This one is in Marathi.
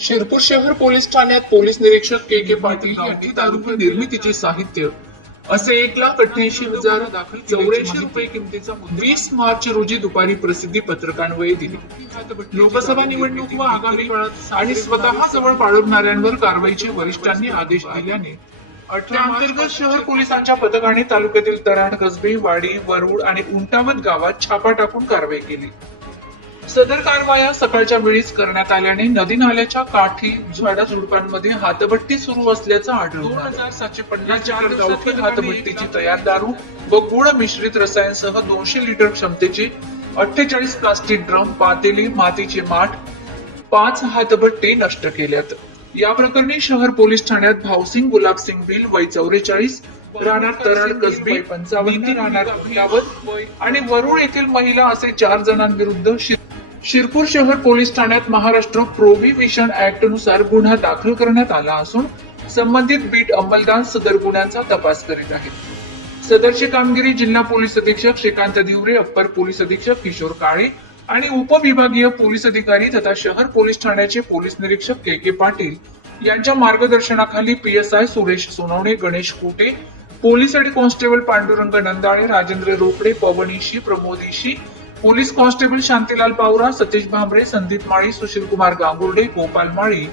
शिरपूर शहर पोलीस ठाण्यात पोलीस निरीक्षक के के पाटील यांनी दारू निर्मितीचे साहित्य. असे एक लाख अठ्ठ्याऐंशी हजार चौऱ्याऐंशी रुपये किमतीचा वीस मार्च रोजी दुपारी प्रसिद्धी पत्रकान्वये दिली. लोकसभा निवडणूक व आगामी काळात आणि स्वतः जवळ बाळगणाऱ्यांवर कारवाईचे वरिष्ठांनी आदेश दिल्याने त्याअंतर्गत शहर पोलिसांच्या पथकाने तालुक्यातील तराण कसबे वाडी वरुड आणि उंटावत गावात छापा टाकून कारवाई केली. सदर कारवाया सकाळच्या वेळीच करण्यात आल्याने नदी नाल्याच्या काठी झाडा झुडपांमध्ये हातभट्टी सुरू असल्याचं आढळून दोन हजार सातशे पन्नास गावठी हातभट्टीची तयार दारू व गुळ मिश्रित रसायनसह दोनशे लिटर क्षमतेचे अठ्ठेचाळीस प्लास्टिक ड्रम पातेली मातीचे माठ पाच हातभट्टी नष्ट केल्यात. या प्रकरणी शहर पोलीस ठाण्यात भावसिंग गुलाबसिंग बिल वय चौवेचाळीस राहणार तराड कसबी पंचावन्न राहणार आणि वरुड येथील महिला असे चार जणांविरुद्ध शिरपूर शहर पोलीस ठाण्यात महाराष्ट्र प्रोहिबिशन ऍक्टनुसार गुन्हा दाखल करण्यात आला असून संबंधित बीट अंमलदार सदर गुन्ह्यांचा तपास करीत आहेत. सदरची कामगिरी जिल्हा पोलीस अधीक्षक श्रीकांत धिवरे अप्पर पोलीस अधीक्षक किशोर काळे आणि उपविभागीय पोलीस अधिकारी तथा शहर पोलीस ठाण्याचे पोलीस निरीक्षक के के पाटील यांच्या मार्गदर्शनाखाली PSI Suresh Sonawane Ganesh Kute police head constable Pandurang Nandale Rajendra Rokade Pawan Ishi Pramod Ishi police constable Shantilal Pawara Satish Bhambare Sandeep Mali Sushil Kumar Gangurde Gopal Mali